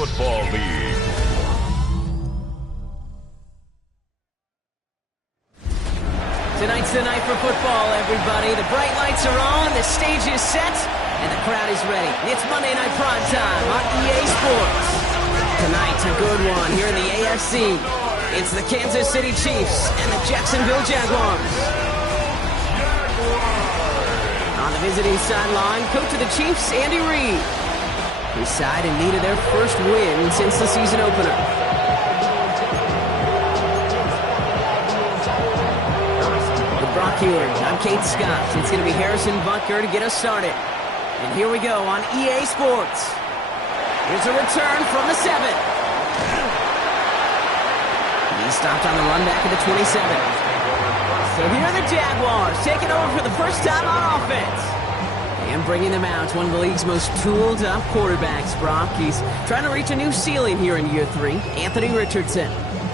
Football League. Tonight's the night for football, everybody. The bright lights are on, the stage is set, and the crowd is ready. It's Monday Night Prime Time on EA Sports. Tonight's a good one here in the AFC. It's the Kansas City Chiefs and the Jacksonville Jaguars. On the visiting sideline, coach of the Chiefs, Andy Reid. His side in need of their first win since the season opener. Brock here. I'm Kate Scott. It's going to be Harrison Butker to get us started. And here we go on EA Sports. Here's a return from the 7. He stopped on the run back at the 27. So here are the Jaguars taking over for the first time on offense. And bringing them out, one of the league's most tooled-up quarterbacks, Brock. He's trying to reach a new ceiling here in year 3. Anthony Richardson.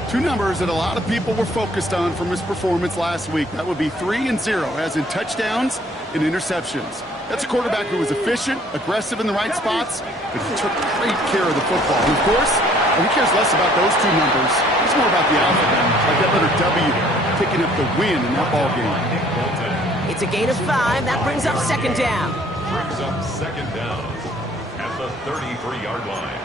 Two numbers that a lot of people were focused on from his performance last week. That would be 3 and 0, as in touchdowns and interceptions. That's a quarterback who was efficient, aggressive in the right spots, but he took great care of the football. And of course, he cares less about those two numbers. It's more about the alphabet, like that letter W, picking up the win in that ball game. It's a gain of 5. That brings up second down. Brings up second down at the 33-yard line.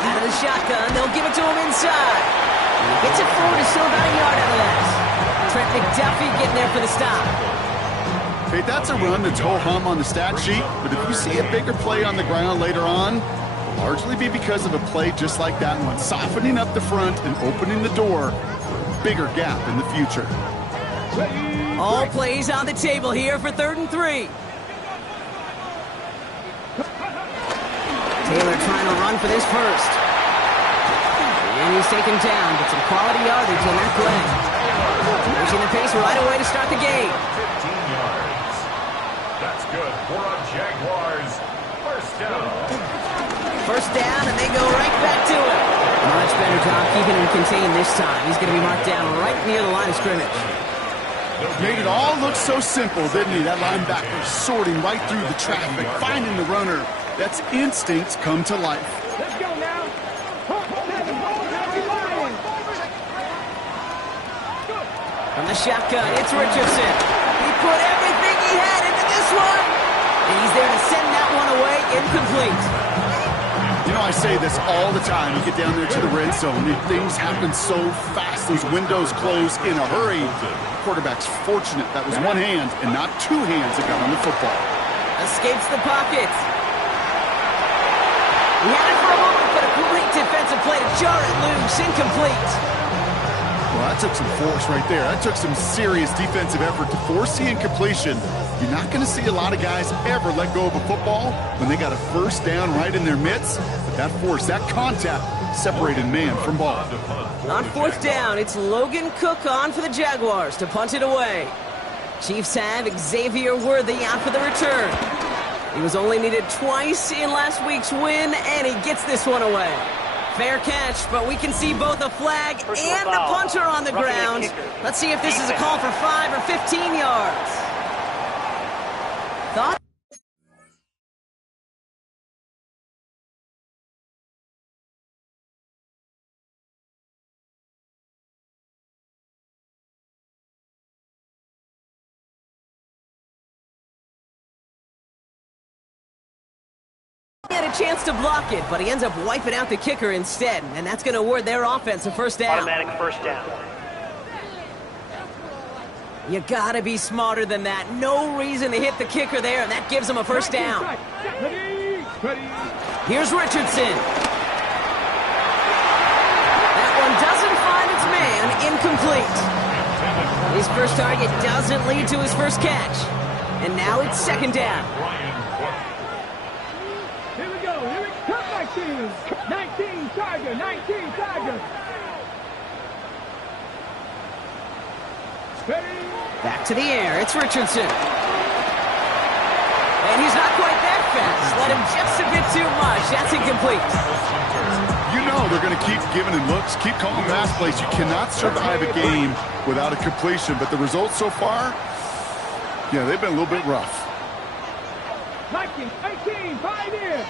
Out of the shotgun, they'll give it to him inside. And he gets it forward, is still about a yard out of that. Trent McDuffie getting there for the stop. Hey, that's a run that's ho-hum on the stat sheet, but if you see a bigger play on the ground later on, it'll largely be because of a play just like that one, softening up the front and opening the door for a bigger gap in the future. All plays on the table here for 3rd and 3. Taylor trying to run for this first. And he's taken down, but some quality yardage on that play. Pushing the pace right away to start the game. 15 yards. That's good for a Jaguars first down. First down, and they go right back to it. Much better job keeping him contained this time. He's going to be marked down right near the line of scrimmage. Made it all look so simple, didn't he? That linebacker sorting right through the traffic, finding the runner. That's instincts come to life. Let's go now. From the shotgun, it's Richardson. He put everything he had into this one. And he's there to send that one away incomplete. You know, I say this all the time. You get down there to the red zone, and things happen so fast. Those windows close in a hurry. The quarterback's fortunate that was one hand and not two hands that got on the football. Escapes the pocket. He had it for a moment, but a great defensive play to jar it loose. Incomplete. Well, that took some force right there. That took some serious defensive effort to force the incompletion. You're not going to see a lot of guys ever let go of a football when they got a first down right in their midst. But that force, that contact, separated man from ball. On 4th down, it's Logan Cook on for the Jaguars to punt it away. Chiefs have Xavier Worthy out for the return. He was only needed twice in last week's win, and he gets this one away. Fair catch, but we can see both a flag and the punter on the ground. Let's see if this is a call for 5 or 15 yards. Thought? He had a chance to block it, but he ends up wiping out the kicker instead, and that's going to award their offense a first down. Automatic first down. You got to be smarter than that. No reason to hit the kicker there, and that gives him a first down. Here's Richardson. That one doesn't find its man. Incomplete. His first target doesn't lead to his first catch. And now it's second down. Here we go. Here we come back to 19 Tiger. 19 Tiger. Back to the air. It's Richardson. And he's not quite that fast. Let him just a bit too much. That's incomplete. You know they're going to keep giving him looks, keep calling pass plays. You cannot survive a game without a completion. But the results so far, yeah, they've been a little bit rough. 19, 5 in.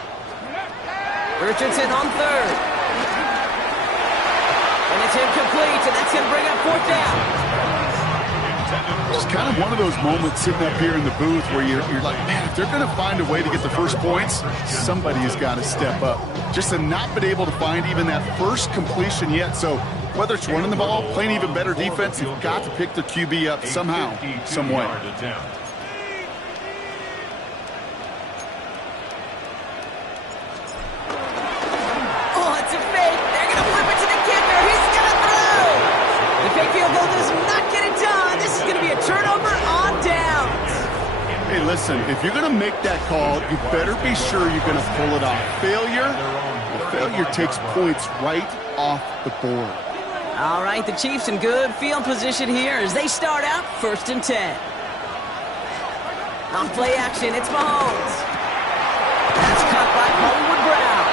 Richardson on third. And it's incomplete, and that's going to bring up fourth down. It's kind of one of those moments sitting up here in the booth where you're like, man, if they're going to find a way to get the first points, somebody has got to step up. Just to not been able to find even that first completion yet. So whether it's running the ball, playing even better defense, you've got to pick the QB up somehow, some way. Oh, it's a fake. They're going to flip it to the kicker. He's going to throw. The fake field goal does not get it done. This is going to be a turnover on downs. Hey, listen, if you're going to make that call, you better be sure you're going to pull it off. Failure takes points right off the board. All right, the Chiefs in good field position here as they start out 1st and 10. Off play action, it's Mahomes. That's caught by Hollywood Brown.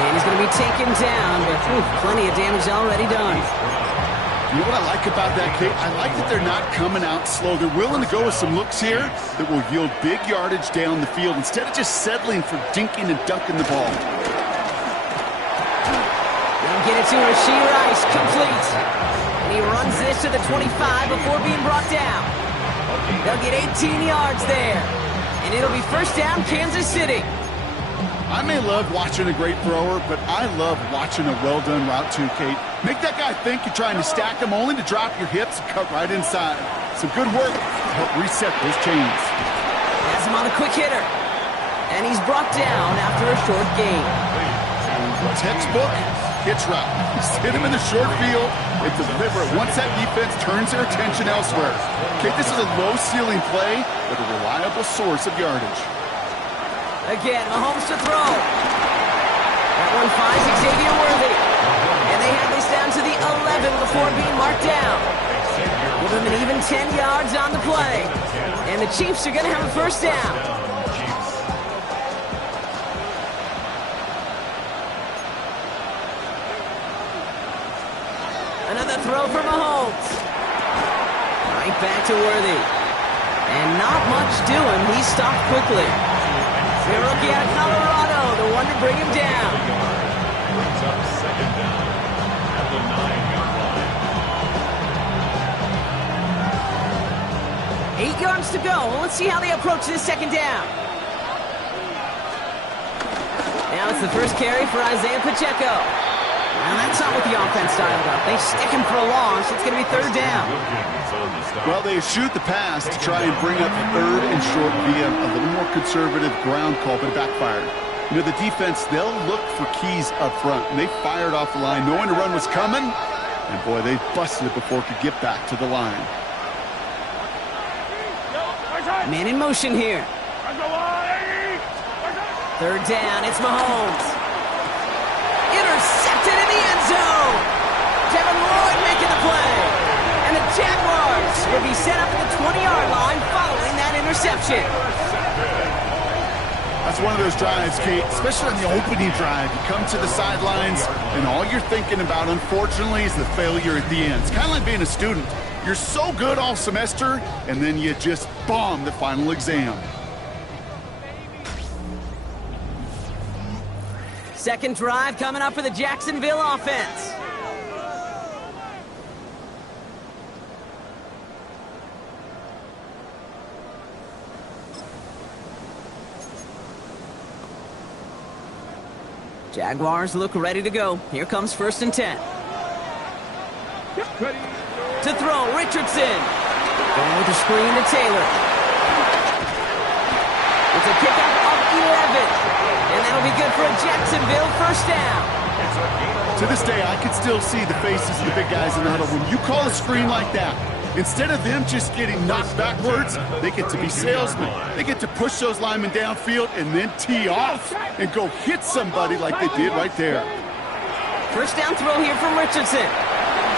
And he's going to be taken down, but plenty of damage already done. You know what I like about that, Kate? I like that they're not coming out slow. They're willing to go with some looks here that will yield big yardage down the field instead of just settling for dinking and dunking the ball. They'll get it to Rashee Rice, complete. And he runs this to the 25 before being brought down. They'll get 18 yards there. And it'll be first down, Kansas City. I may love watching a great thrower, but I love watching a well-done route too, Kate. Make that guy think you're trying to stack him only to drop your hips and cut right inside. Some good work to help reset those chains. Has him on a quick hitter. And he's brought down after a short gain. Textbook hitch route. Just hit him in the short field and deliver it once that defense turns their attention elsewhere. Kate, this is a low-ceiling play, but a reliable source of yardage. Again, Mahomes to throw. That one finds Xavier Worthy. And they have this down to the 11 before being marked down. Give them an even 10 yards on the play. And the Chiefs are going to have a first down. Another throw for Mahomes. Right back to Worthy. And not much doing. He stopped quickly. The rookie out of Colorado, the one to bring him down. Brings up 2nd down at the 9-yard line. 8 yards to go. Well, let's see how they approach this 2nd down. Now it's the first carry for Isaiah Pacheco. And that's not what the offense styled up. They stick him for a launch. It's going to be 3rd down. Well, they shoot the pass to try and bring up 3rd and short via a little more conservative ground call, but it backfired. You know, the defense, they'll look for keys up front, and they fired off the line knowing the run was coming, and boy, they busted it before it could get back to the line. Man in motion here. 3rd down, it's Mahomes. Intercepted in the end zone. Devin Lloyd making the play. And the Jaguars will be set up at the 20-yard line following that interception. That's one of those drives, Kate, especially on the opening drive. You come to the sidelines, and all you're thinking about, unfortunately, is the failure at the end. It's kind of like being a student. You're so good all semester, and then you just bomb the final exam. 2nd drive coming up for the Jacksonville offense. Jaguars look ready to go. Here comes 1st and 10. To throw, Richardson. Going with the screen to Taylor. It's a kickoff of 11. And that'll be good for a Jacksonville first down. To this day, I can still see the faces of the big guys in the huddle. When you call a screen like that, instead of them just getting knocked backwards, they get to be salesmen. They get to push those linemen downfield and then tee off and go hit somebody like they did right there. First down throw here from Richardson.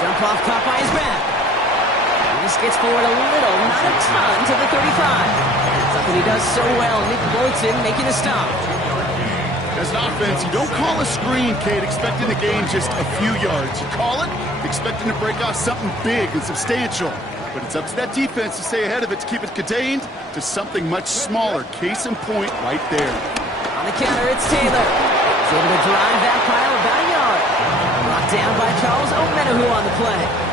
Jump off caught by his back. He just gets forward a little, not a ton, to the 35. Something he does so well. Nick Bolton making a stop. As an offense, you don't call a screen, Kate, expecting to gain just a few yards. You call it expecting to break off something big and substantial. But it's up to that defense to stay ahead of it, to keep it contained to something much smaller. Case in point right there. On the counter, it's Taylor. He's able to drive that pile about a yard. Brought down by Charles Omenihu on the play.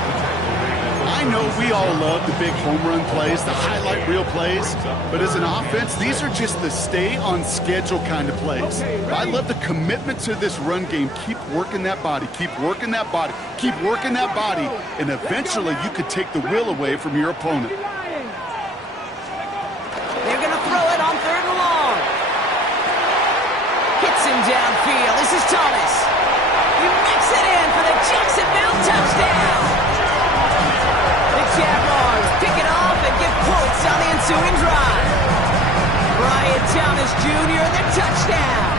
I know we all love the big home run plays, the highlight reel plays, but as an offense, these are just the stay-on-schedule kind of plays. I love the commitment to this run game. Keep working that body, keep working that body, keep working that body, and eventually you could take the will away from your opponent. They're going to throw it on 3rd and long. Hits him downfield. This is Thomas. He makes it in for the Jacksonville touchdown. Jaguars pick it off and get points on the ensuing drive. Brian Thomas Jr., the touchdown.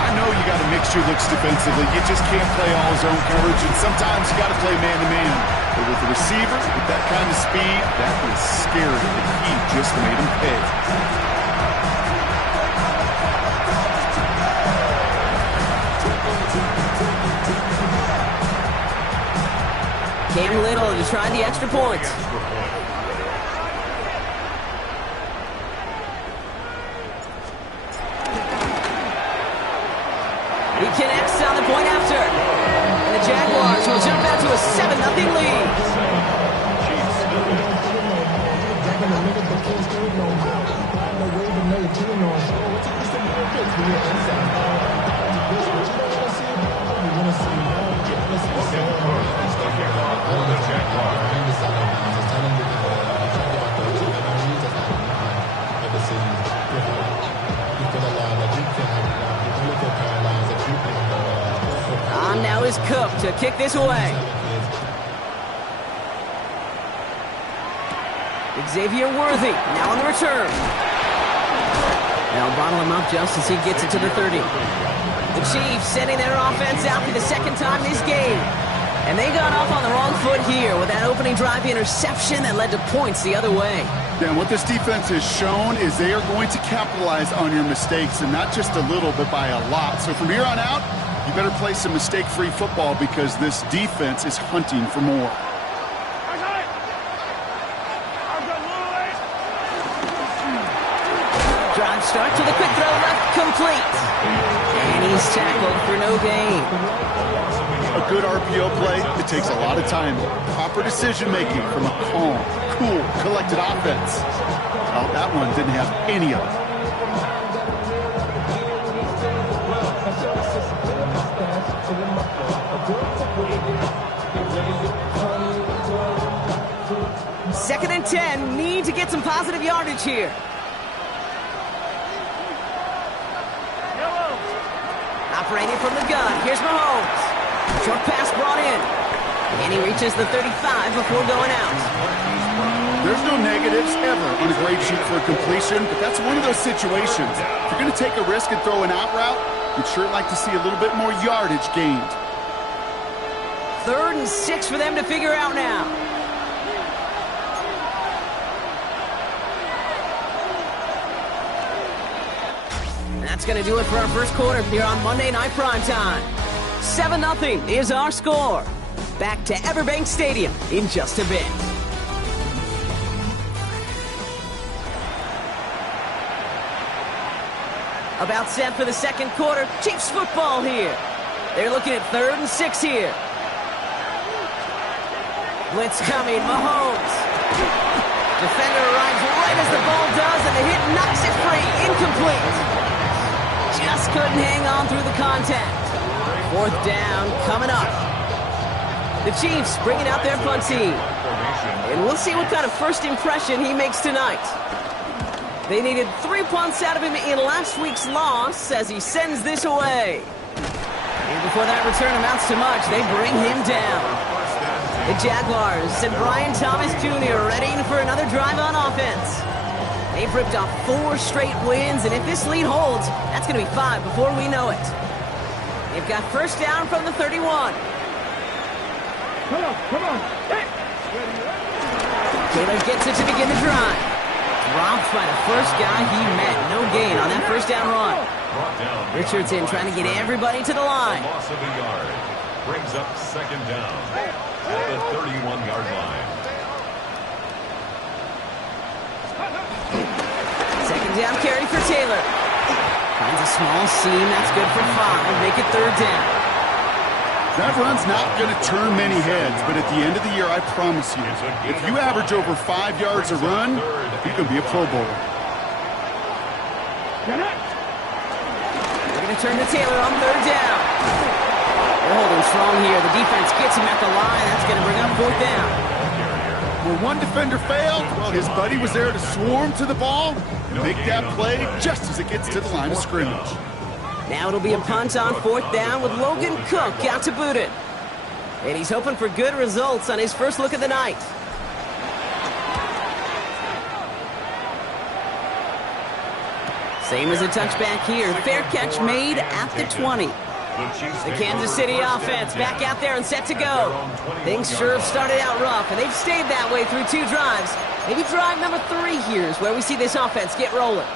I know you got to mix your looks defensively. You just can't play all zone coverage, and sometimes you got to play man-to-man. But with the receiver, with that kind of speed, that was scary, and he just made him pay. Cam Little to try the extra points. He connects on the point after. And the Jaguars will jump out to a 7-0 lead. On now is Cook to kick this away. Xavier Worthy now on the return. They'll bottle him up just as he gets it to the 30. The Chiefs sending their offense out for the second time this game. And they got off on the wrong foot here with that opening drive interception that led to points the other way. Yeah, and what this defense has shown is they are going to capitalize on your mistakes, and not just a little, but by a lot. So from here on out, you better play some mistake-free football because this defense is hunting for more. Drive start to the quick throw left, complete. And he's tackled for no gain. A good RPO play, it takes a lot of time. Proper decision-making from a calm, cool, collected offense. Well, that one didn't have any of it. 2nd and 10, need to get some positive yardage here. Operating from the gun, here's Mahomes. Short pass brought in. And he reaches the 35 before going out. There's no negatives ever on a grade sheet for a completion, but that's one of those situations. If you're going to take a risk and throw an out route, you'd sure like to see a little bit more yardage gained. 3rd and 6 for them to figure out now. And that's going to do it for our first quarter here on Monday Night Primetime. 7-0 is our score. Back to Everbank Stadium in just a bit. About set for the second quarter. Chiefs football here. They're looking at 3rd and 6 here. Blitz coming, Mahomes. Defender arrives right as the ball does, and the hit knocks it free. Incomplete. Just couldn't hang on through the contact. 4th down coming up. The Chiefs bringing out their punt team. And we'll see what kind of first impression he makes tonight. They needed 3 punts out of him in last week's loss as he sends this away. And before that return amounts to much, they bring him down. The Jaguars send Brian Thomas Jr. ready for another drive on offense. They've ripped off 4 straight wins, and if this lead holds, that's going to be 5 before we know it. They've got first down from the 31. Come on. Hey. Taylor gets it to begin the drive. Dropped by the first guy he met. No gain on that first down run. Richardson trying to get everybody to the line. Loss of a yard brings up 2nd down. at the 31-yard line. Second down carry for Taylor. Finds a small seam. That's good for 5. Make it third down. That run's not going to turn many heads, but at the end of the year, I promise you, if you average over 5 yards a run, you can be a Pro Bowler. They're going to turn to Taylor on third down. They're holding strong here. The defense gets him at the line. That's going to bring up fourth down. Where one defender failed, well, his buddy was there to swarm to the ball and make that play just as it gets to the line of scrimmage. Now it'll be a punt on fourth down with Logan Cook out to boot it. And he's hoping for good results on his first look of the night. Same as a touchback here. Fair catch made at the 20. The Kansas City offense back out there and set to go. Things sure have started out rough, and they've stayed that way through 2 drives. Maybe drive number 3 here is where we see this offense get rolling.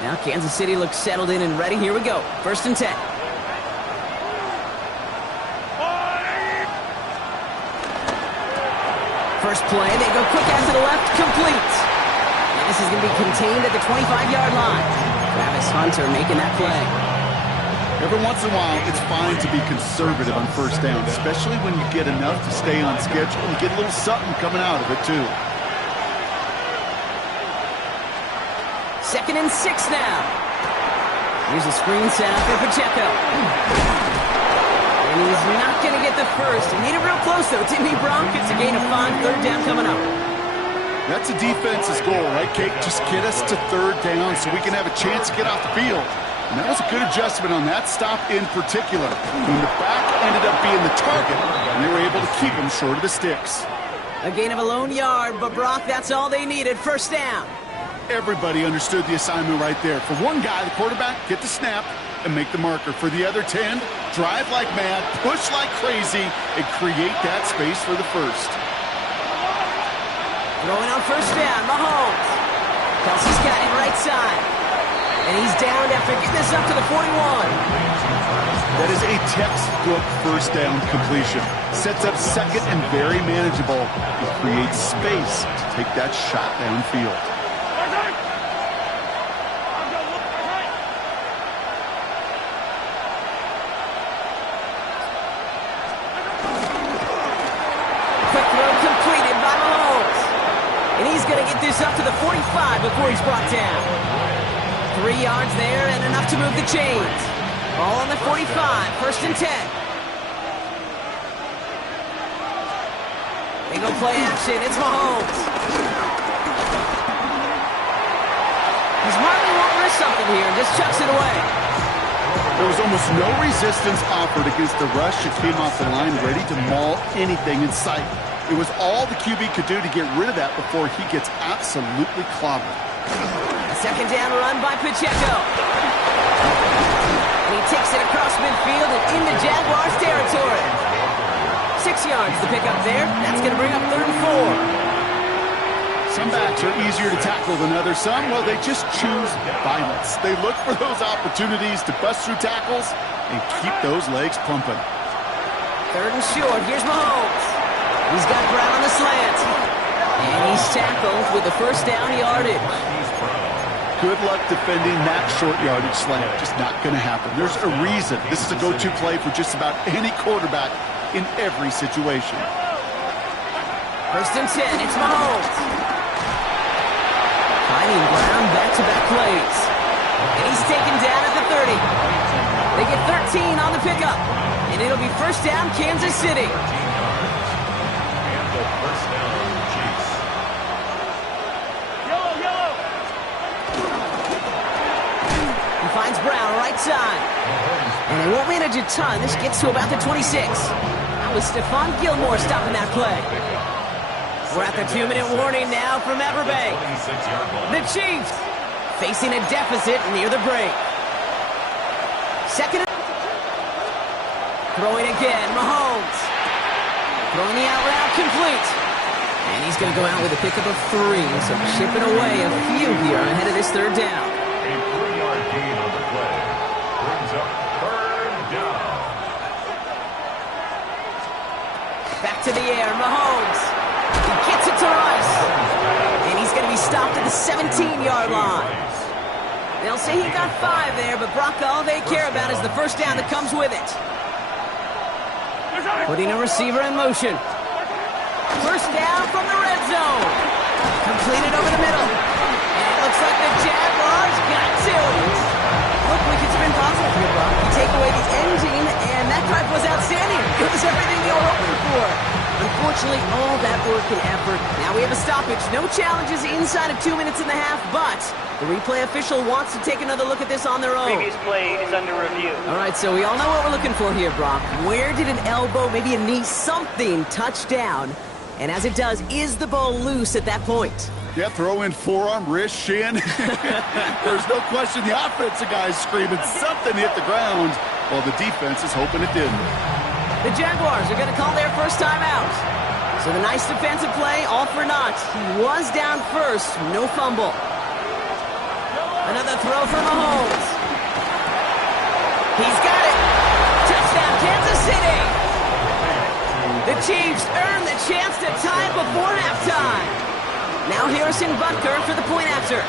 Now Kansas City looks settled in and ready. Here we go. First and 10. First play, they go quick out to the left, complete. And this is going to be contained at the 25-yard line. Travis Hunter making that play. Every once in a while, it's fine to be conservative on first down, especially when you get enough to stay on schedule and get a little something coming out of it, too. Second and 6 now. Here's a screen set up for Pacheco. And he's not going to get the first. He made it real close, though. Didn't he, Brock? It's a gain of 5, third down coming up. That's a defense's goal, right, Kate? Just get us to third down so we can have a chance to get off the field. And that was a good adjustment on that stop in particular. When the back ended up being the target, and they were able to keep him short of the sticks. A gain of a lone yard, but Brock, that's all they needed. First down. Everybody understood the assignment right there. For one guy, the quarterback, get the snap and make the marker. For the other 10, drive like mad, push like crazy, and create that space for the first. Throwing on first down, Mahomes. Kelsey's got it right side. And he's down after getting this up to the 41. That is a textbook first down completion. Sets up second and very manageable. It creates space to take that shot downfield. Quick throw completed by Mahomes. And he's going to get this up to the 45 before he's brought down. 3 yards there and enough to move the chains. Ball on the 45, first and 10. They go play action, it's Mahomes. He smartly won't risk something here and just chucks it away. There was almost no resistance offered against the rush that came off the line ready to maul anything in sight. It was all the QB could do to get rid of that before he gets absolutely clobbered. A second down run by Pacheco. And he takes it across midfield and into Jaguars territory. 6 yards to pick up there. That's going to bring up third and 4. Some backs are easier to tackle than others. Some, well, they just choose violence. They look for those opportunities to bust through tackles and keep those legs pumping. Third and short. Here's Mahomes. He's got Brown on the slant. And he's tackled with the first down yardage. Good luck defending that short yardage slant. Just not going to happen. There's a reason this is a go-to play for just about any quarterback in every situation. First and 10. It's Mahomes. Finding Brown back-to-back plays. And he's taken down at the 30. They get 13 on the pickup. And it'll be first down, Kansas City. And the first down, Chiefs. He finds Brown right side. And they won't manage a ton. This gets to about the 26. That was Stephon Gilmore stopping that play. We're at the 2-minute warning now from Everbank. The Chiefs facing a deficit near the break. Second. Throwing again, Mahomes. Throwing the out route complete. And he's going to go out with a pickup of 3. So chipping away a few here ahead of this third down. A 3-yard gain on the play brings up third down. to the air. Mahomes. He gets it to Rice. And he's going to be stopped at the 17-yard line. They'll say he got 5 there, but Brock, all they care about is the first down that comes with it. Putting a receiver in motion. First down from the red zone. Completed over the middle. And it looks like the Jaguars got 2. Look, we can spin positive here, Brock. You take away the engine, and that drive was outstanding. It was everything you were hoping for. Unfortunately, all that work and effort. Now we have a stoppage. No challenges inside of 2 minutes and a half, but the replay official wants to take another look at this on their own. Previous play is under review. All right, so we all know what we're looking for here, Brock. Where did an elbow, maybe a knee, something touch down? And as it does, is the ball loose at that point? Yeah, throw in forearm, wrist, shin. There's no question the offensive guy's screaming something hit the ground, while the defense is hoping it didn't. The Jaguars are going to call their first time out. So the nice defensive play, all for naught. He was down first, no fumble. Another throw for Mahomes. He's got it. Touchdown, Kansas City. The Chiefs earn the chance to tie it before halftime. Now Harrison Butker for the point after.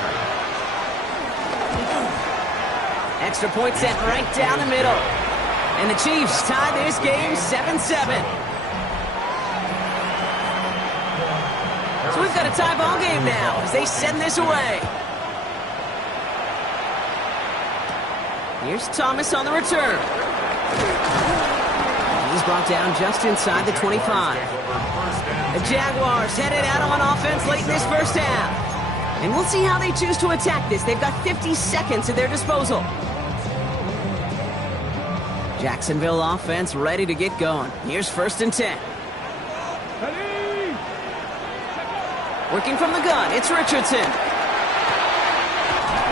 Extra point sent right down the middle. And the Chiefs tie this game 7-7. So we've got a tie ball game now as they send this away. Here's Thomas on the return. He's brought down just inside the 25. The Jaguars headed out on offense late in this first half. And we'll see how they choose to attack this. They've got 50 seconds at their disposal. Jacksonville offense ready to get going. Here's 1st and 10. Working from the gun, it's Richardson.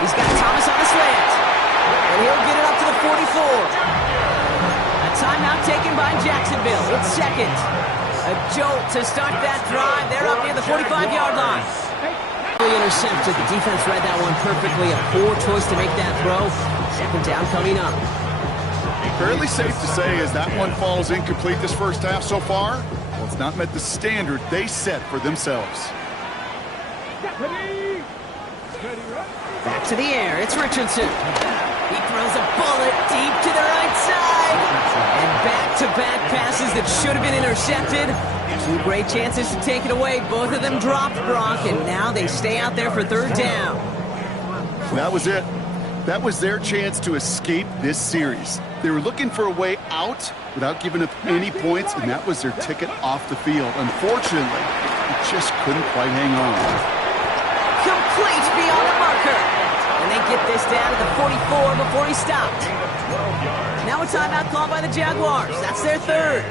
He's got Thomas on the slant. And he'll get it up to the 44. A timeout taken by Jacksonville. It's 2nd. A jolt to start that drive. They're up near the 45-yard line. Intercepted. The defense read that one perfectly. A poor choice to make that throw. 2nd down coming up. Fairly safe to say as that one falls incomplete this first half so far, well, it's not met the standard they set for themselves. Back to the air. It's Richardson. He throws a bullet deep to the right side. And back-to-back passes that should have been intercepted. 2 great chances to take it away. Both of them dropped, Brock, and now they stay out there for 3rd down. That was it. That was their chance to escape this series. They were looking for a way out without giving up any points, and that was their ticket off the field. Unfortunately, they just couldn't quite hang on. Complete beyond the marker. And they get this down to the 44 before he stopped. Now a timeout called by the Jaguars. That's their 3rd.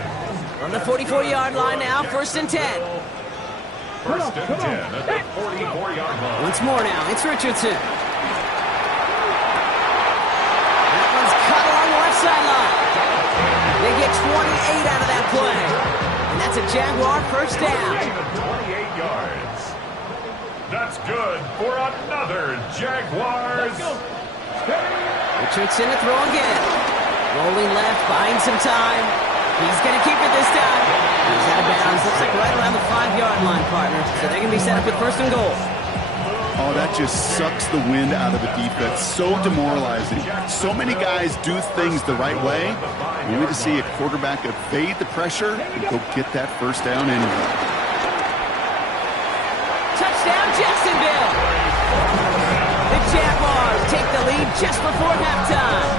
From the 44-yard line now, 1st and 10. 1st and 10 at the 44-yard line. Once more now, it's Richardson. That one's cut along the left sideline. They get 28 out of that play. And that's a Jaguar first down. 28 yards. That's good for another Jaguars. Richardson to throw again. Rolling left, buying some time. He's going to keep it this time. He's out of bounds. Looks like right around the 5-yard line, partner. So they're going to be set up with 1st and goal. Oh, that just sucks the wind out of the defense. So demoralizing. So many guys do things the right way. We need to see a quarterback evade the pressure and go get that first down anyway. Touchdown, Jacksonville! The Jaguars take the lead just before halftime.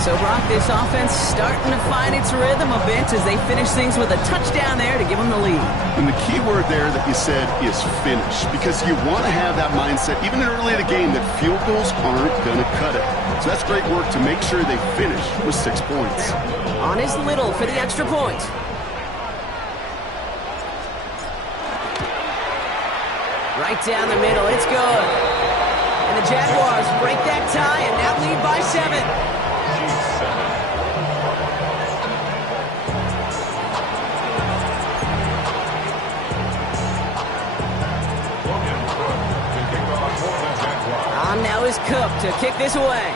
So, Brock, this offense starting to find its rhythm a bit as they finish things with a touchdown there to give them the lead. And the key word there that you said is finish, because you want to have that mindset, even early in the game, that field goals aren't going to cut it. So that's great work to make sure they finish with 6 points. On is Little for the extra point. Right down the middle, it's good. And the Jaguars break that tie and now lead by 7. On now is Cook to kick this away.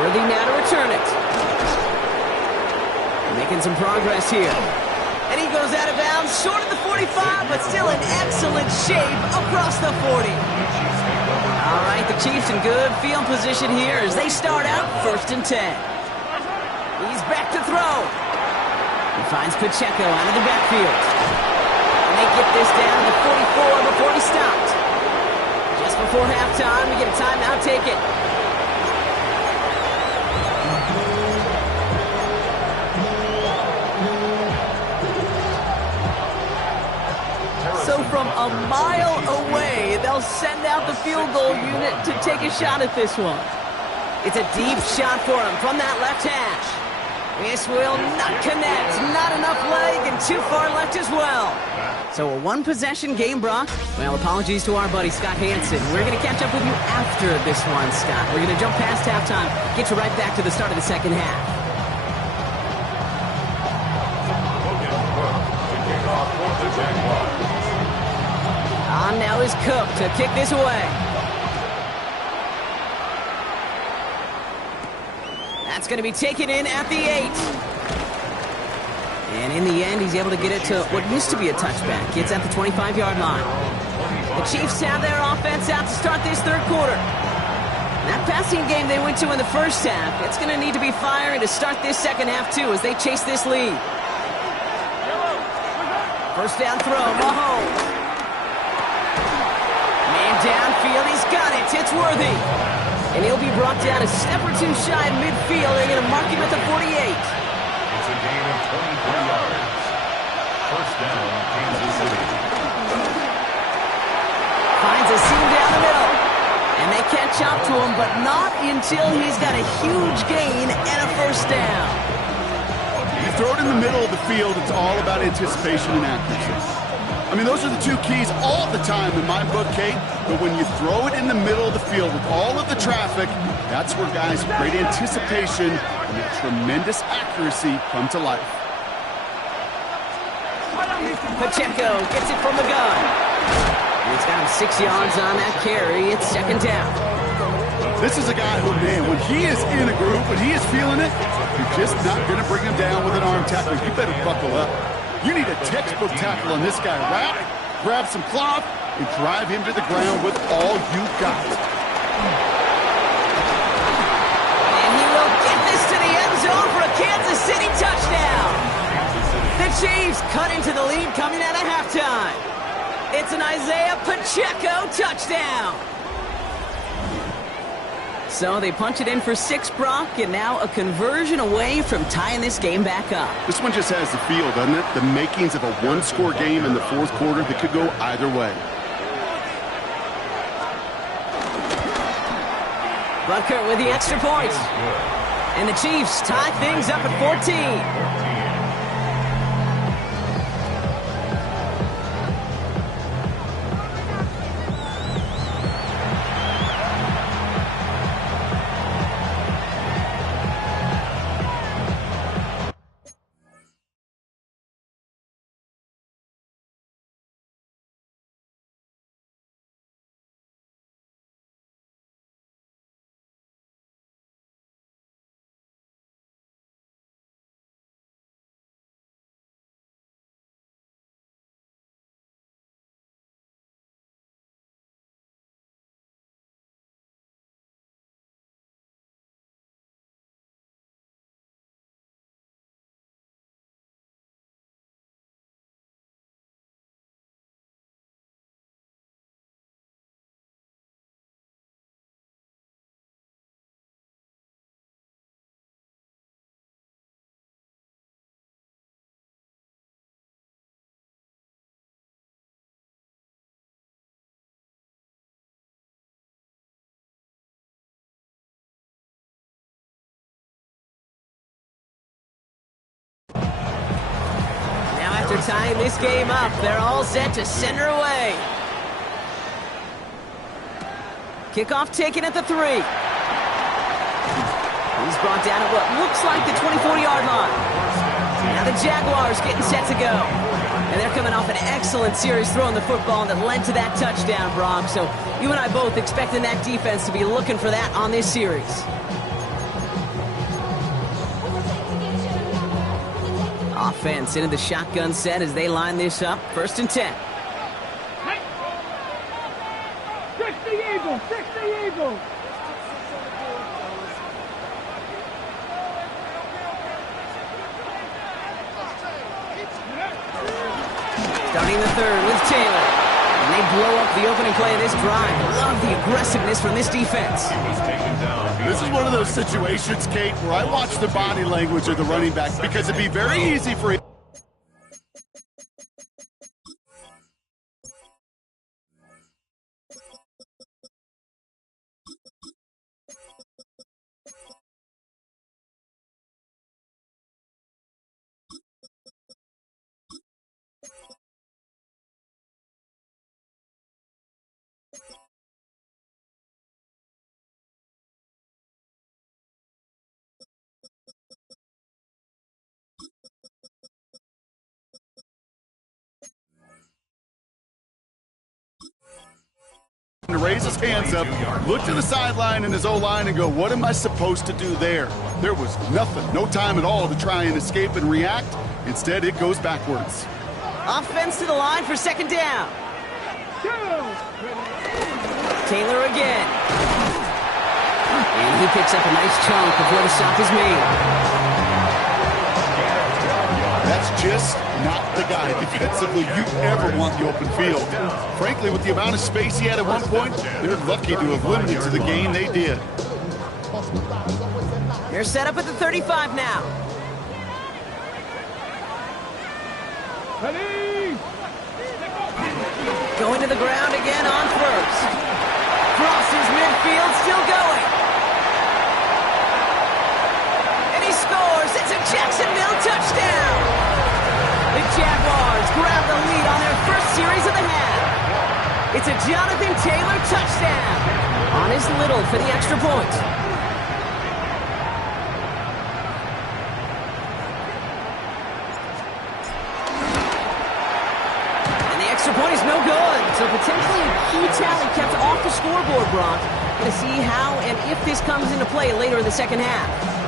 Worthy Making some progress here. And he goes out of bounds, short of the 45, but still in excellent shape across the 40. All right, the Chiefs in good field position here as they start out 1st and 10. He's back to throw. He finds Pacheco out of the backfield. And they get this down to the 44 before he stopped. Just before halftime, we get a timeout taken. So from a mile away, they'll send out the field goal unit to take a shot at this one. It's a deep shot for him from that left hash. This will not connect. Not enough leg and too far left as well. So a one-possession game, Brock. Well, apologies to our buddy Scott Hansen. We're going to catch up with you after this one, Scott. We're going to jump past halftime, get you right back to the start of the second half. On now is Cook to kick this away. That's going to be taken in at the 8. And in the end, he's able to get it to what used to be a touchback. It's at the 25-yard line. The Chiefs have their offense out to start this third quarter. That passing game they went to in the first half, it's going to need to be firing to start this second half, too, as they chase this lead. First down throw, Mahomes. Man downfield, he's got it. It's Worthy. And he'll be brought down a step or two shy of midfield. They're going to mark him at the 48. It's a gain of 23 yards. First down, Kansas City. Finds a seam down the middle. And they catch up to him, but not until he's got a huge gain and a first down. You throw it in the middle of the field, it's all about anticipation and accuracy. I mean, those are the two keys all the time in my book, Kate. But when you throw it in the middle of the field with all of the traffic, that's where guys with great anticipation and with tremendous accuracy come to life. Pacheco gets it from the gun. He's got him 6 yards on that carry. It's second down. This is a guy who, man, when he is in a group, when he is feeling it, you're just not going to bring him down with an arm tackle. You better buckle up. You need a textbook tackle on this guy. Wrap, grab some cloth, and drive him to the ground with all you got. And he will get this to the end zone for a Kansas City touchdown. The Chiefs cut into the lead coming out of halftime. It's an Isaiah Pacheco touchdown. So they punch it in for 6, Brock, and now a conversion away from tying this game back up. This one just has the feel, doesn't it? The makings of a one-score game in the fourth quarter that could go either way. Butker with the extra point. And the Chiefs tie things up at 14. After tying this game up, they're all set to send her away. Kickoff taken at the 3. He's brought down at what looks like the 24-yard line. Now the Jaguars getting set to go. And they're coming off an excellent series throwing the football that led to that touchdown, Brock. So you and I both expecting that defense to be looking for that on this series. Offense into the shotgun set as they line this up. 1st and 10. Fix the Eagles! Fix the Eagles! Starting the 3rd with Taylor. And they blow up the opening play of this drive. Love the aggressiveness from this defense. This is one of those situations, Kate, where I watch the body language of the running back because it'd be very easy for him to raise his hands up, look to the sideline and his O-line and go, what am I supposed to do there? There was nothing, no time at all to try and escape and react. Instead, it goes backwards. Offense to the line for 2nd down. Taylor again. And he picks up a nice chunk before the stop is made. That's just not the guy defensively you ever want the open field. Frankly, with the amount of space he had at one point, they're lucky to have limited to the game they did. They're set up at the 35 now. Ready! Going to the ground again on 1st. Crosses midfield, still going. And he scores. It's a Jacksonville touchdown. The Jaguars grab the lead on their 1st series of the half. It's a Jonathan Taylor touchdown. On his little for the extra point. And the extra point is no good. So potentially a key tally kept off the scoreboard, Brock. Going to see how and if this comes into play later in the 2nd half.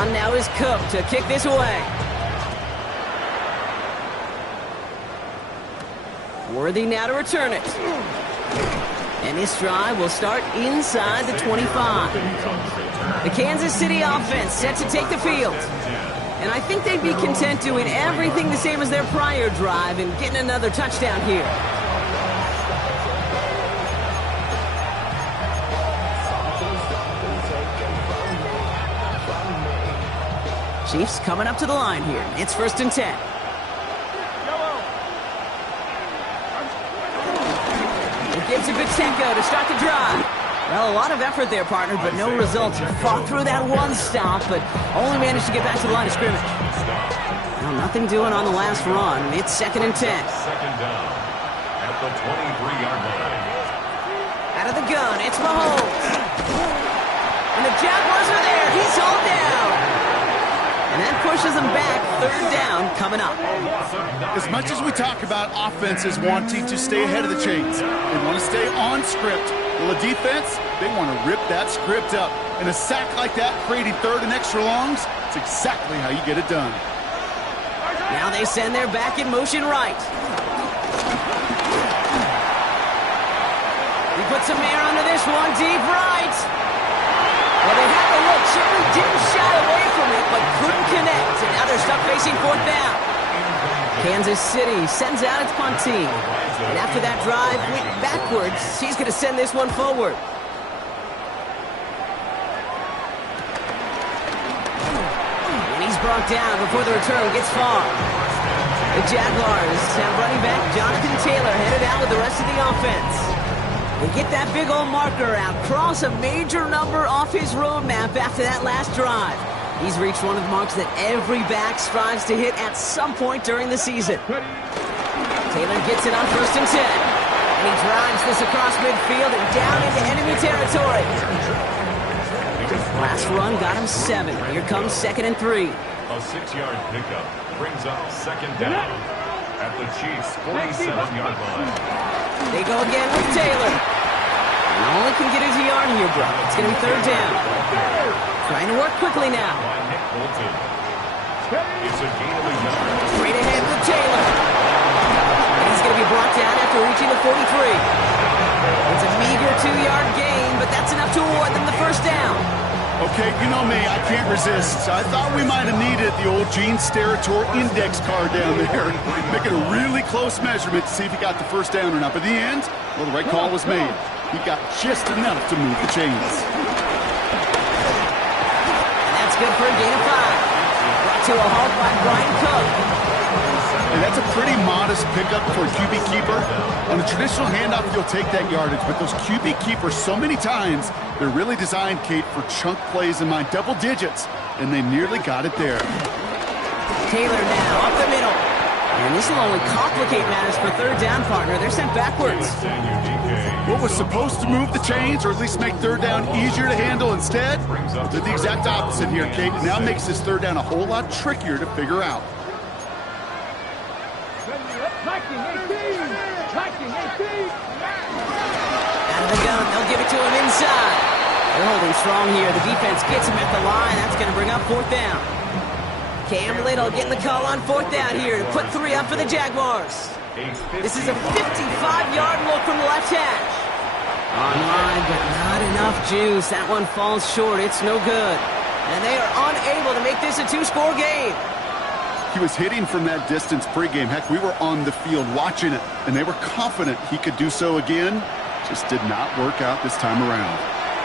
On now is Cook to kick this away. Worthy now to return it. And this drive will start inside the 25. The Kansas City offense set to take the field. And I think they'd be content doing everything the same as their prior drive and getting another touchdown here. Chiefs coming up to the line here. It's 1st and 10. It gives a good tempo to start the drive. Well, a lot of effort there, partner, but no results. Fought through that one stop, but only managed to get back to the line of scrimmage. Well, nothing doing on the last run. It's 2nd and 10. 2nd down at the 23-yard line. Out of the gun, it's Mahomes. And the Jaguars are there. He's hauled down. And that pushes them back. 3rd down coming up. As much as we talk about offenses wanting to stay ahead of the chains, they want to stay on script. Well, the defense, they want to rip that script up. And a sack like that, creating 3rd and extra longs, it's exactly how you get it done. Now they send their back in motion right. He puts some air under this one, deep right. Well, they had the look, certainly didn't shy away from it, but couldn't connect. And now they're stuck facing 4th down. Kansas City sends out its punt team. And after that drive went backwards, he's going to send this one forward. And he's brought down before the return gets far. The Jaguars have running back Jonathan Taylor headed out with the rest of the offense. They get that big old marker out, cross a major number off his roadmap after that last drive. He's reached one of the marks that every back strives to hit at some point during the season. Taylor gets it on 1st and 10. And he drives this across midfield and down into enemy territory. Last run got him 7. Here comes 2nd and 3. A 6-yard pickup brings up 2nd down at the Chiefs' 47-yard line. They go again with Taylor. And only can get his yard here, bro. It's going to be third down. Trying to work quickly now. It's a gain of 11. Straight ahead with Taylor. And he's going to be brought down after reaching the 43. It's a meager 2-yard gain, but that's enough to award them the first down. Okay, you know me, I can't resist. I thought we might have needed the old Gene Steratore index card down there. Making a really close measurement to see if he got the first down or not. But in the end, well, the right call was made. He got just enough to move the chains. And that's good for a gain of 5. Brought to a halt by Brian Cook. And that's a pretty modest pickup for a QB keeper. On a traditional handoff, you'll take that yardage. But those QB keepers, so many times, they're really designed, Kate, for chunk plays in my double digits. And they nearly got it there. Taylor now up the middle. And this will only complicate matters for third down, partner. They're sent backwards. What was supposed to move the chains, or at least make third down easier to handle instead, did the exact opposite here, Kate. It now makes this third down a whole lot trickier to figure out. Out of the gun, they'll give it to him inside. They're holding strong here. The defense gets him at the line. That's going to bring up fourth down. Cam Little getting the call on fourth down here to put 3 up for the Jaguars. This is a 55-yard look from the left hash. Online, but not enough juice. That one falls short. It's no good. And they are unable to make this a 2-score game. He was hitting from that distance pregame. Heck, we were on the field watching it, and they were confident he could do so again. Just did not work out this time around.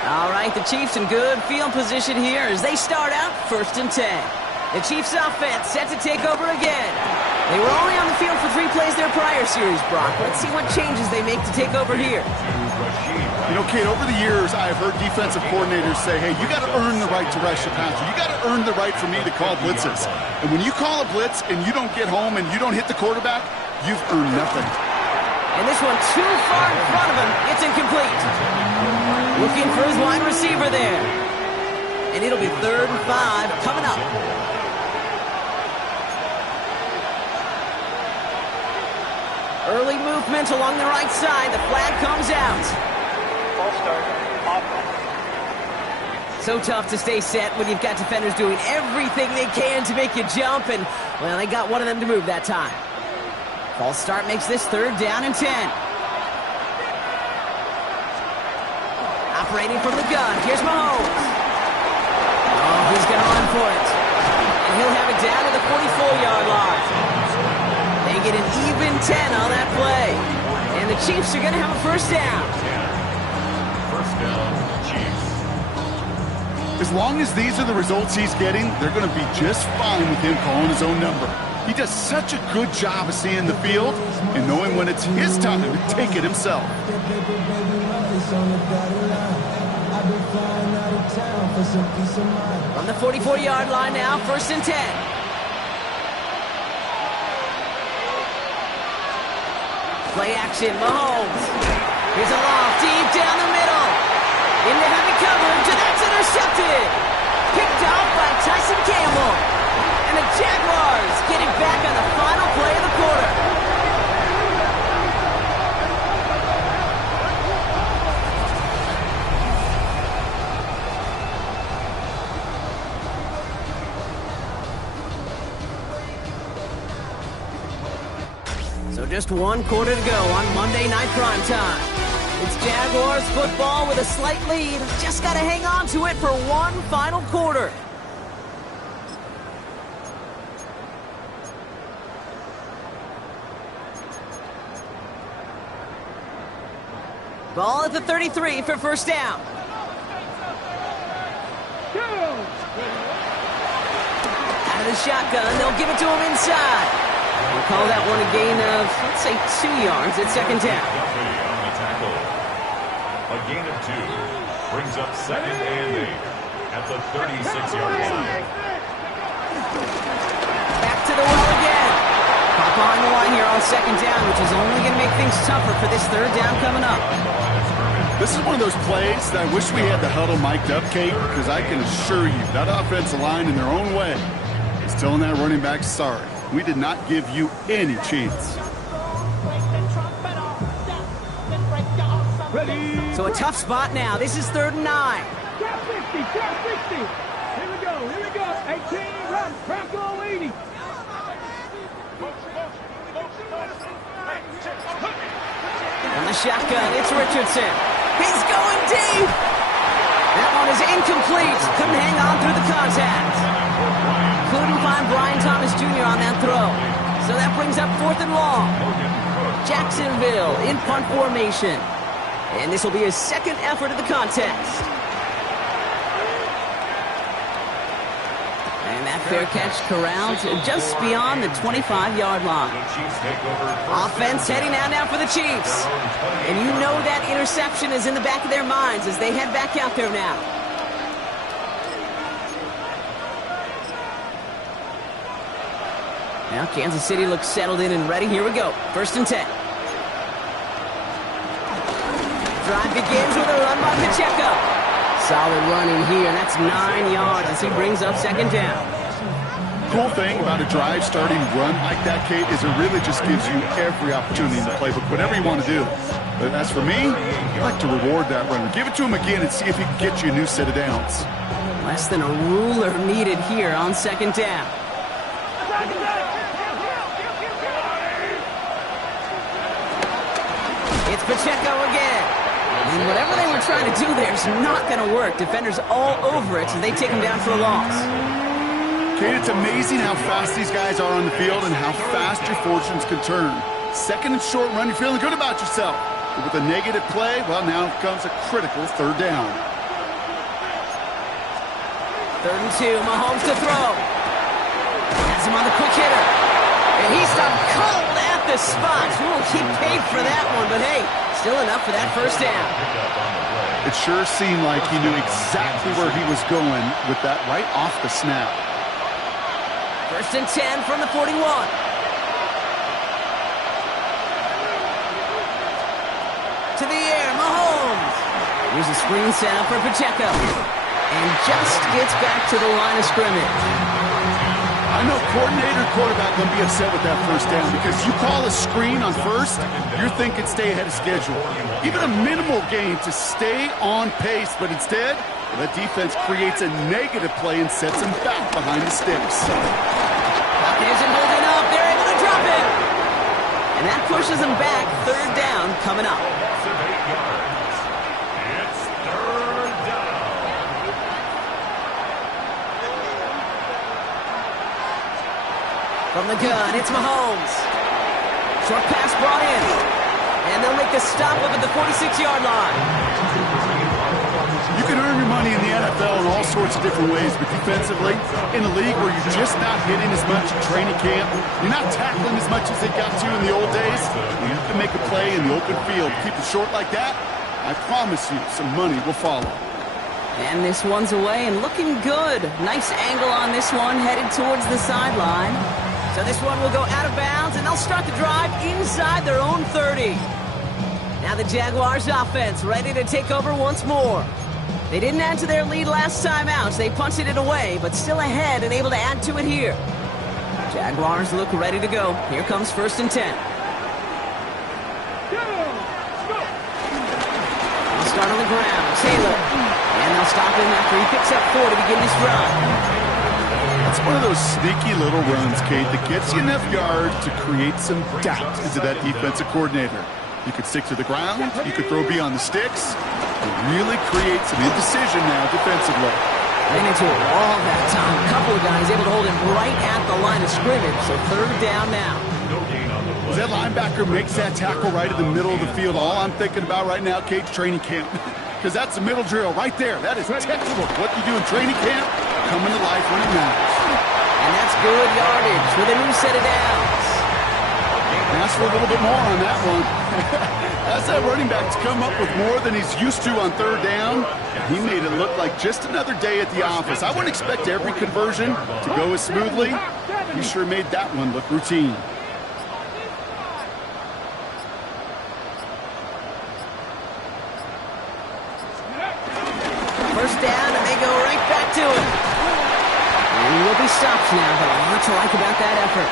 All right, the Chiefs in good field position here as they start out 1st and 10. The Chiefs offense set to take over again. They were only on the field for 3 plays their prior series, Brock. Let's see what changes they make to take over here. You know, Kate, over the years, I've heard defensive coordinators say, hey, you got to earn the right to rush your passer. You got to earn the right for me to call blitzes. And when you call a blitz and you don't get home and you don't hit the quarterback, you've earned nothing. And this one too far in front of him. It's incomplete. Looking for his wide receiver there. And it'll be 3rd and 5 coming up. Early movement along the right side. The flag comes out. False start. So tough to stay set when you've got defenders doing everything they can to make you jump. And, well, they got one of them to move that time. False start makes this 3rd down and 10. Operating from the gun. Here's Mahomes. Oh, he's going to run for it. And he'll have it down to the 44-yard line. They get an even 10 on that play. And the Chiefs are going to have a first down. First down, Chiefs. As long as these are the results he's getting, they're going to be just fine with him calling his own number. He does such a good job of seeing the field and knowing when it's his time to take it himself. On the 44-yard line now, 1st and 10. Play action, Mahomes. Here's a loft deep down the middle. Into heavy coverage, and that's intercepted. Picked off by Tyson Campbell. And the Jaguars getting back on the final play of the quarter. So just 1 quarter to go on Monday Night Primetime. It's Jaguars football with a slight lead. Just got to hang on to it for 1 final quarter. Ball at the 33 for first down. Out of the shotgun, they'll give it to him inside. We'll call that one a gain of, let's say, 2 yards at second down. On the tackle. A gain of 2 brings up 2nd and 8 at the 36-yard line. Back to the well again. Pop on the line here on second down, which is only going to make things tougher for this 3rd down coming up. This is one of those plays that I wish we had the huddle mic'd up, Kate, because I can assure you that offensive line in their own way is telling that running back, sorry, we did not give you any chance. Ready. So a tough spot now. This is 3rd and 9. Top 60, top 60. Here we go, here we go. 18, run, Bronco 80. On the shotgun, it's Richardson. He's going deep. That one is incomplete. Couldn't hang on through the contact. Couldn't find Brian Thomas Jr. on that throw. So that brings up 4th and long. Jacksonville in punt formation. And this will be his 2nd effort of the contest. And that fair catch corralled just beyond the 25-yard line. Offense heading out now for the Chiefs. And you know that interception is in the back of their minds as they head back out there now. Now Kansas City looks settled in and ready. Here we go. 1st and 10. Drive begins with a run by Pacheco. Solid run in here. That's 9 yards as he brings up 2nd down. Cool thing about a drive starting run like that, Kate, is it really just gives you every opportunity in the playbook, whatever you want to do. But as for me, I like to reward that runner. Give it to him again and see if he can get you a new set of downs. Less than a ruler needed here on 2nd down. It's Pacheco again. And whatever they were trying to do there is not going to work. Defenders all over it, so they take him down for a loss. Kate, it's amazing how fast these guys are on the field and how fast your fortunes can turn. 2nd and short run, you're feeling good about yourself. But with a negative play, well, now comes a critical 3rd down. 3rd and 2, Mahomes to throw. Has him on the quick hitter. And he stopped cold at the spot. He paid for that one, but hey, still enough for that 1st down. It sure seemed like he knew exactly where he was going with that right off the snap. 1st and 10 from the 41. To the air, Mahomes. Here's a screen set up for Pacheco. And just gets back to the line of scrimmage. I know coordinator and quarterback going to be upset with that 1st down because you call a screen on 1st, you're thinking stay ahead of schedule. Even a minimal gain to stay on pace, but instead, that defense creates a negative play and sets him back behind the sticks. Pocket isn't holding up. They're able to drop it. And that pushes him back. 3rd down coming up. It's 3rd down. From the gun, it's Mahomes. Short pass brought in. And they'll make the stop up at the 46-yard line. You can earn your money in the NFL in all sorts of different ways, but defensively, in a league where you're just not hitting as much in training camp, you're not tackling as much as they got to in the old days, you can make a play in the open field. Keep it short like that, I promise you some money will follow. And this one's away and looking good. Nice angle on this one, headed towards the sideline. So this one will go out of bounds, and they'll start the drive inside their own 30. Now the Jaguars offense ready to take over once more. They didn't add to their lead last time out, so they punted it away, but still ahead and able to add to it here. Jaguars look ready to go. Here comes 1st and 10. They'll start on the ground. Taylor. And they'll stop him after he picks up 4 to begin this drive. It's one of those sneaky little runs, Kate, that gets you enough yards to create some doubt into that defensive coordinator. You could stick to the ground, you could throw beyond the sticks, and really create some indecision now defensively. Ran into a wall that time. A couple of guys able to hold him right at the line of scrimmage, so 3rd down now. As that linebacker makes that tackle right in the middle of the field, all I'm thinking about right now, Kate's training camp. Because that's the middle drill right there. That is textbook. What you do in training camp, coming to life when it matters. And that's good yardage with a new set of downs. Ask for a little bit more on that one. That's that running back's come up with more than he's used to on 3rd down. He made it look like just another day at the office. I wouldn't expect every conversion to go as smoothly. He sure made that one look routine. First down, and they go right back to it. And he will be stopped now, but a lot to like about that effort.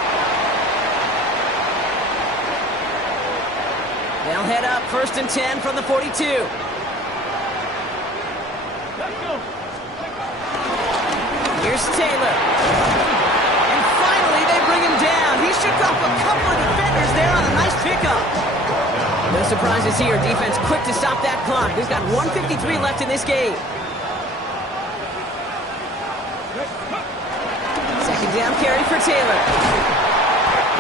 They'll They'll head up 1st and 10 from the 42. Let's go. Here's Taylor. And finally, they bring him down. He shook off a couple of defenders there on a nice pickup. No surprises here. Defense quick to stop that clock. We've got 1:53 left in this game. Second down carry for Taylor.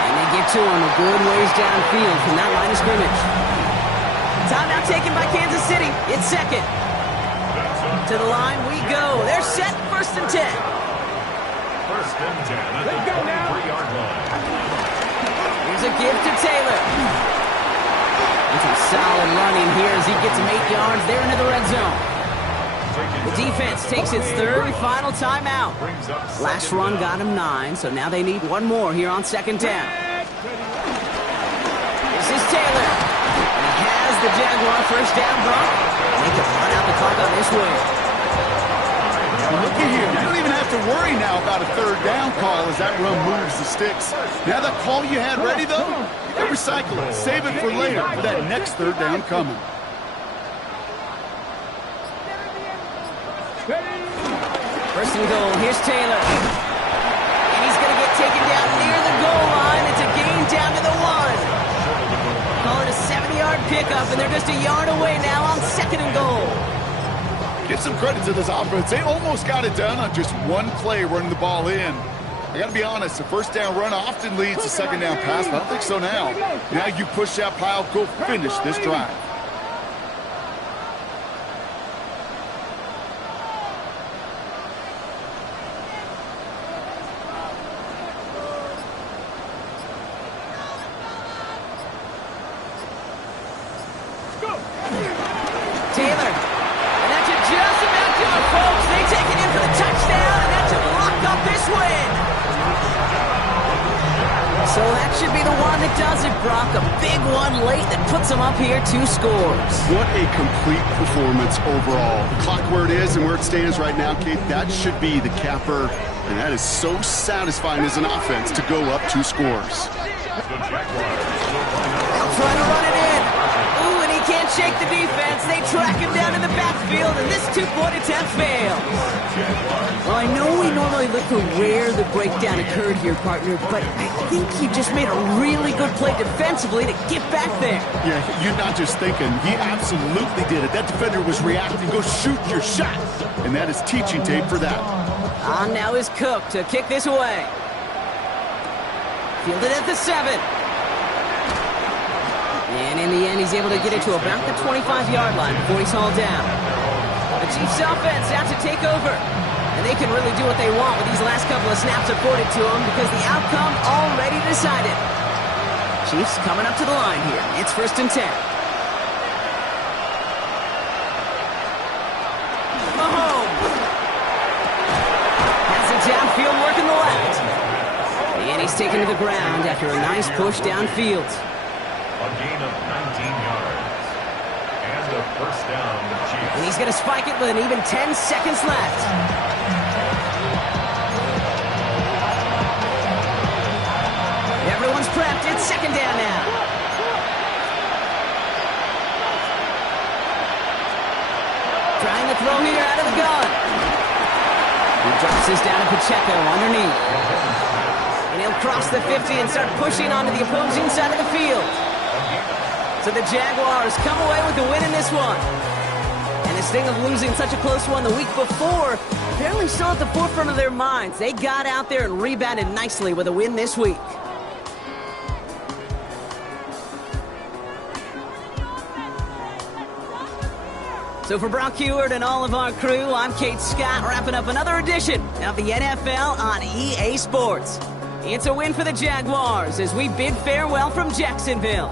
And they get to him a good ways downfield from that line of scrimmage. Timeout taken by Kansas City. It's second. To the line we go. They're set 1st and 10. 1st and 10 at Let's the go now. 23-yard line. Here's a give to Taylor. And some solid running here as he gets him 8 yards there into the red zone. The defense takes its third and final timeout. Brings up Last second run down. got him 9, so now they need one more here on 2nd down. This is Taylor. And he has the Jaguar 1st down bump. They can run out the clock on this way. Looky here. You don't even have to worry now about a 3rd down call as that run moves the sticks. Now that call you had ready, though, you can recycle it. Save it for later for that next 3rd down coming. Ready. 1st and goal. Here's Taylor. And he's going to get taken down near the goal line. It's a gain down to the 1. Call it a 7-yard pickup, and they're just a yard away now on 2nd and goal. Give some credit to this offense. They almost got it done on just one play running the ball in. I got to be honest, the 1st down run often leads to 2nd down pass, but I don't think so now. Now you push that pile, go finish this drive. Taylor. And that should just about do it, folks. They take it in for the touchdown, and that should lock up this win. So that should be the one that does it, Brock. A big one late that puts them up here 2 scores. What a complete performance overall. The clock where it is and where it stands right now, Kate, that should be the capper. And that is so satisfying as an offense to go up 2 scores. The Jaguars will line up. They'll try to run it in. Ooh, and he can't shake the defense. They track him down in the backfield, and this 2-point attempt fails. Well, I know we normally look for where the breakdown occurred here, partner, but I think he just made a really good play defensively to get back there. Yeah, you're not just thinking. He absolutely did it. That defender was reacting. Go shoot your shot. And that is teaching tape for that. On now is Cook to kick this away. Fielded at the 7. And in the end, he's able to get it to about the 25-yard line before he's hauled down. The Chiefs offense out to take over. And they can really do what they want with these last couple of snaps afforded to them because the outcome already decided. Chiefs coming up to the line here. It's 1st and 10. Mahomes has it downfield working the left. And he's taken to the ground after a nice push downfield. A gain of 19 yards. And a 1st down to Chiefs. And he's going to spike it with an even 10 seconds left. Everyone's prepped. It's 2nd down now. Trying to throw here out of the gun. He drops this down to Pacheco underneath. And he'll cross the 50 and start pushing onto the opposing side of the field. So the Jaguars come away with the win in this one. And this thing of losing such a close one the week before, apparently still at the forefront of their minds. They got out there and rebounded nicely with a win this week. So for Brock Heward and all of our crew, I'm Kate Scott, wrapping up another edition of the NFL on EA Sports. It's a win for the Jaguars as we bid farewell from Jacksonville.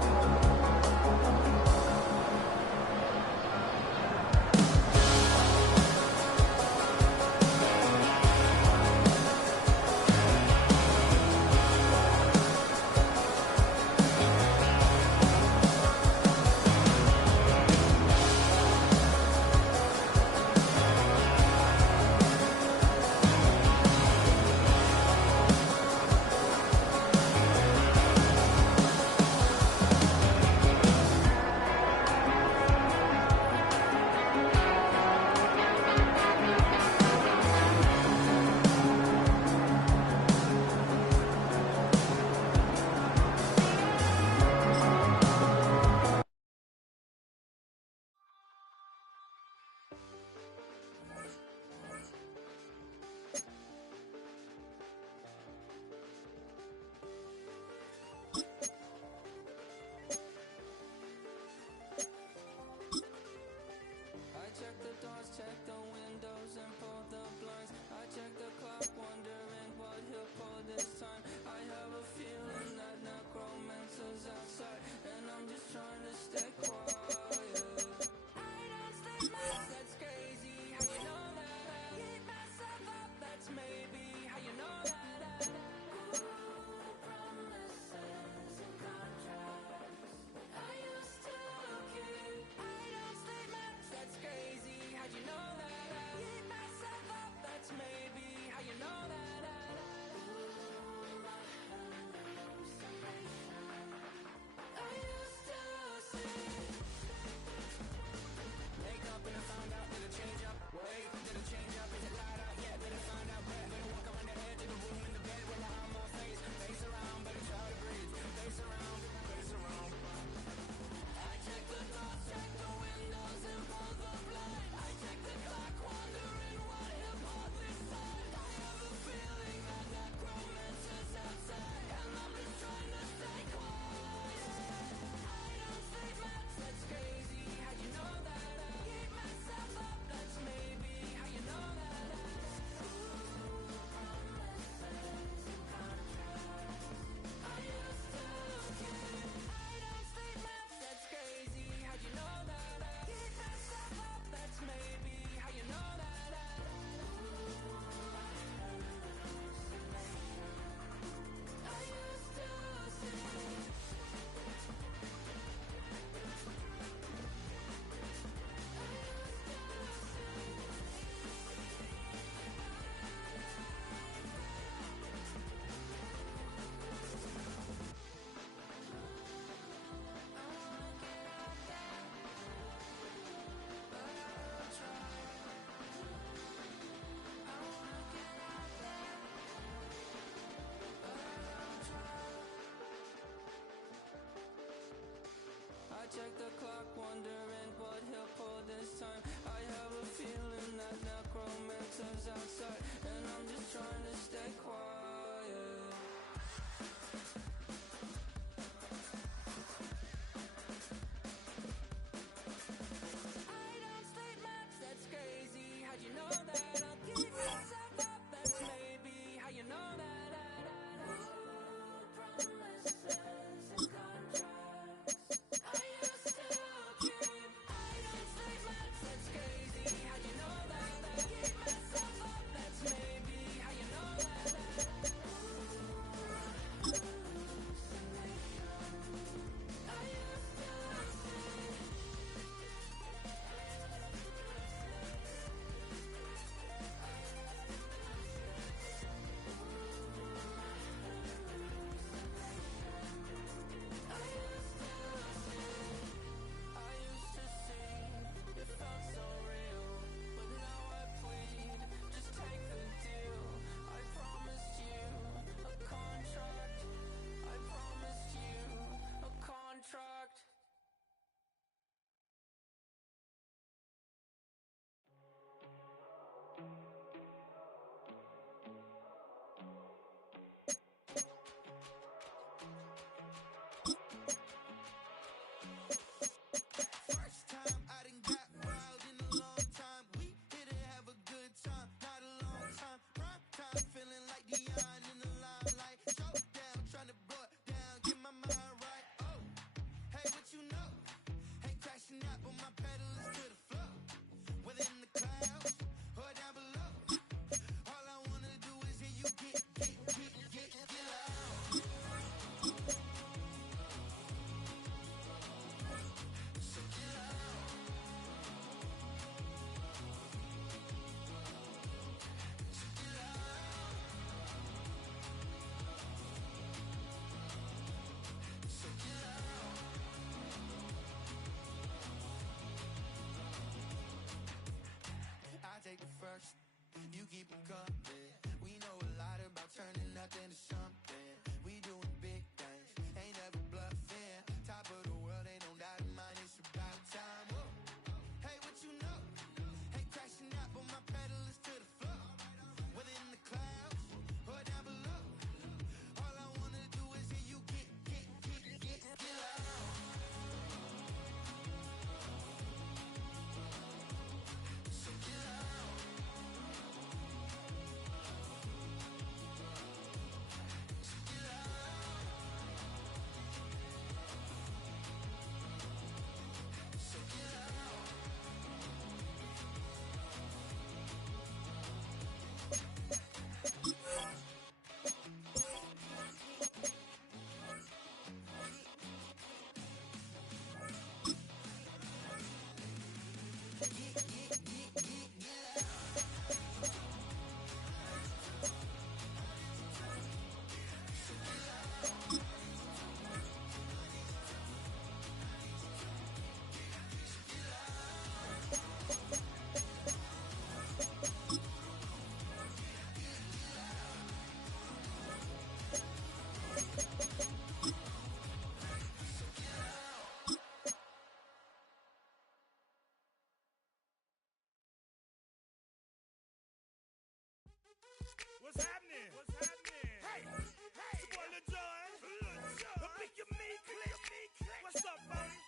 me click. What's up, buddy?